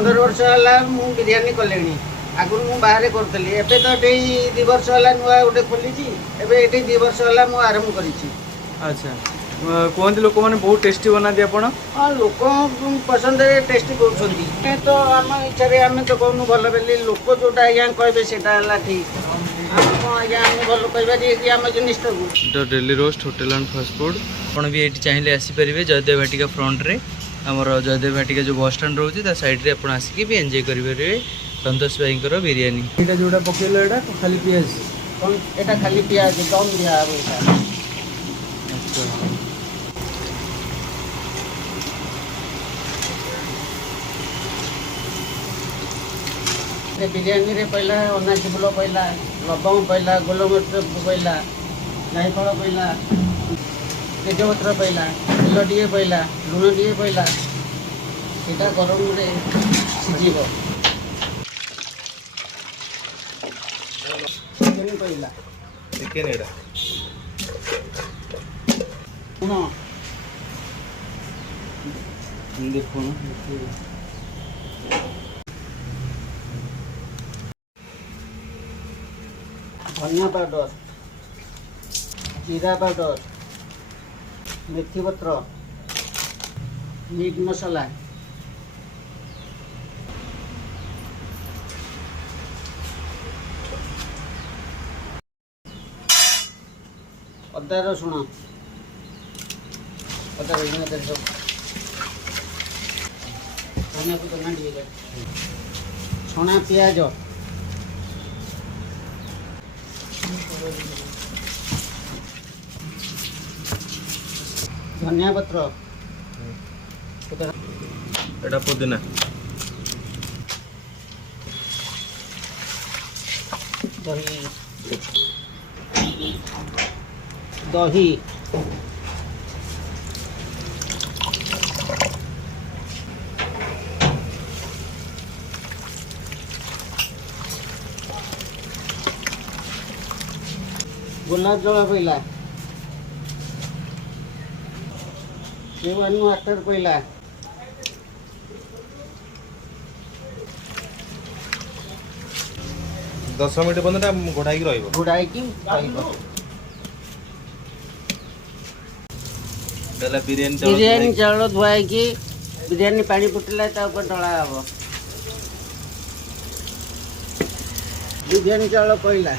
15 वर्ष है मु बिरियानी कले आगुरी मु बाहर करी एबे तो ये 2 वर्ष है नुआ गोटे खोली एबे ये 2 वर्ष है मु आरंभ करी। अच्छा कहते लोक मैंने बहुत टेस्टी बना दी आप हाँ लोक पसंद टेस्टी कर तो आम इच्छा आम तो कहूँ भल बोली लोक जोटा आज्ञा कहे से ठीक आज्ञा आम भल कह आम जिनिस daily roast hotel and fast food आप भी ये चाहिए आसीपारे जयदेव भाटिका फ्रंट रे आमर जयदेव भाटिका जो बस स्टाण रोचे साइड रे आप आसिक भी एंजॉय करेंगे संतोष भाई बिरियानी यहाँ जोटा पकेल यहाँ खाली पियाज यहाँ खाली पियाज दम दिया बिरियानी रे पहला अनाजी फूल पहला लवंग पहला गोलमरिच पहला जायफल पहला तेजपत्र पहला तेल टे पहला लुण टे पहला सीधा गरम सीझ चिकेन पहला चिकेन एडा देखो धनिया पाउडर जीरा पाउडर मेथी पत्र मीट मसाला अदा रसुण अदा रसुण सब धनिया पत्र छणा पियाज धनिया पत्र एटा पुदीना दही दही गुलाब जल पहला वाटर पहला 10 मिनट पर्यंत घोड़ाई घोड़ाई बिरियानी चाउल धुआई बिरियानी पानी फुटिला ढला हम बिरियानी चाउल पहला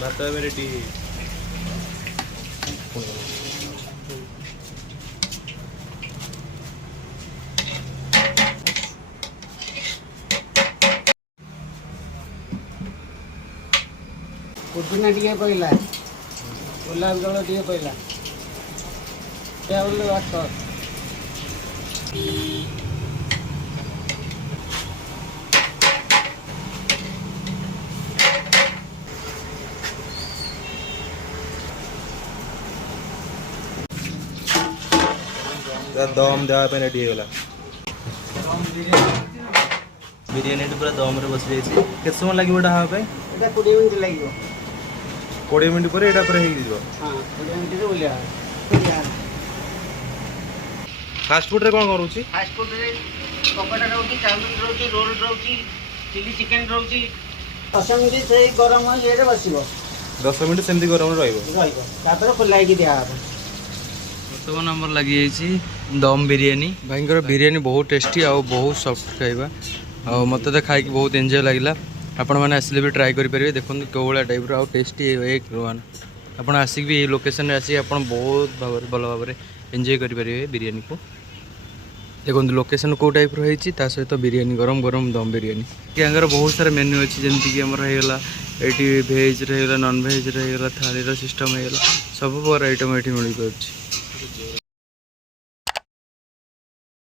भात रेडी पुदीना टे पहला गुलाब जल टे पहला चाउल भात दम देवाई रेडी होगा बिरियानी पूरा दम रे बस जाइए के समय लगे हाँ 20 मिनट लगे 20 मिनट पर यहाँ पूरा हाँ 20 मिनट बोलिया फास्ट फूड रे कौन कौन रोची फास्ट फूड रे पकोड़ा रोटी चाउमिन रोटी रोल रोटी चिली चिकेन रोटी 10 मिनट से गरम हो ये बसिबो 10 मिनट सेमती गरम रहिबो खोलाई दिया बर्तमान नंबर लगी दम बिरियानी भाई बिरियानी बहुत टेस्टी आ बहुत सॉफ्ट खाइबा आ मत तो खाई बहुत एंजॉय लगिला आपण मैंने आसिले भी ट्राए करेंगे देखो कौ भाया टाइप आउ टेस्टी एक वन आप आसिक भी लोकेशन आसिक आप बहुत भल भाव एंजॉय करेंगे बिरियानी को देखो लोकेशन कौ टाइप रही सहित बिरियानी गरम गरम दम बिरियानी यहाँ बहुत सारा मेन्यू अच्छी जमीक आमर होगा ये भेज रहा नॉन भेज रहा थाली सिस्टम होगा सब प्रकार आइटम ये मिल पार्टी।